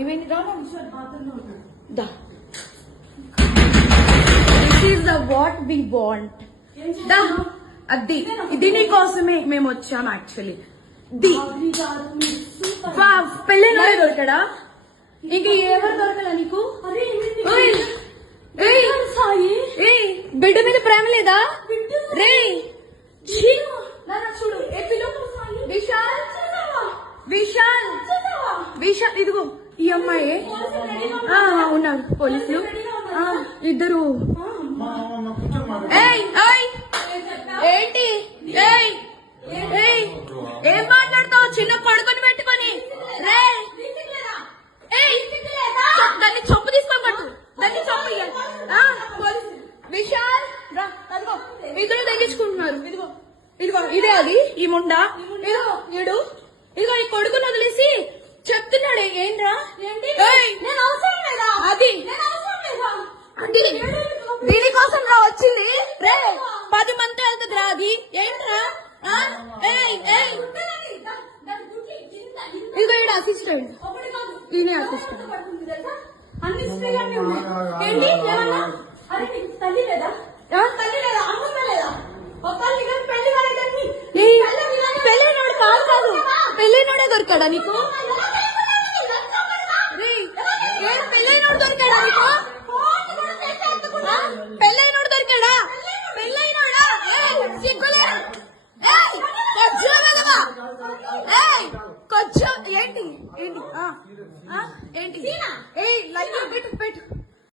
ఏమైంది దా this is the what we want దా అది ఇది నీకోసమే మేము వచ్చాం యాక్చువల్లీ పెళ్ళైన దొరకడా ఇంక ఎవరు దొరకలా నీకు బిడ్డ మీద ప్రేమ లేదా రే చూడు విశాల్ విశాల్ విశాల్ ఇదిగో ఈ అమ్మాయి ఉన్నారు పోలీసులు ఇద్దరు ఏంటి ఏం మాట్లాడతావు చిన్న కొడుకుని పెట్టుకొని రే దాన్ని చొప్పు తీసుకొని పట్టు దాన్ని చొప్పు విశాల్ రా అదిగో ఇద్దరు తగ్గించుకుంటున్నారు ఇదిగో ఇదిగో ఇదే అది ఈ ముండా ఇదిగో ఈడు ఇదిగో ఈ కొడుకుని వదిలేసి చెప్తున్నాడు ఏంట్రా అది దీనికోసం రా వచ్చింది రే 10 మంది వెళ్తుంది రా అది ఏంట్రా ఇదిగో ఈడ అసిస్టెంట్ ఈయన అసిస్టెంట్ పెళ్ళైనోడు కాదు పెళ్ళైనోడే దొరికాడా నీకు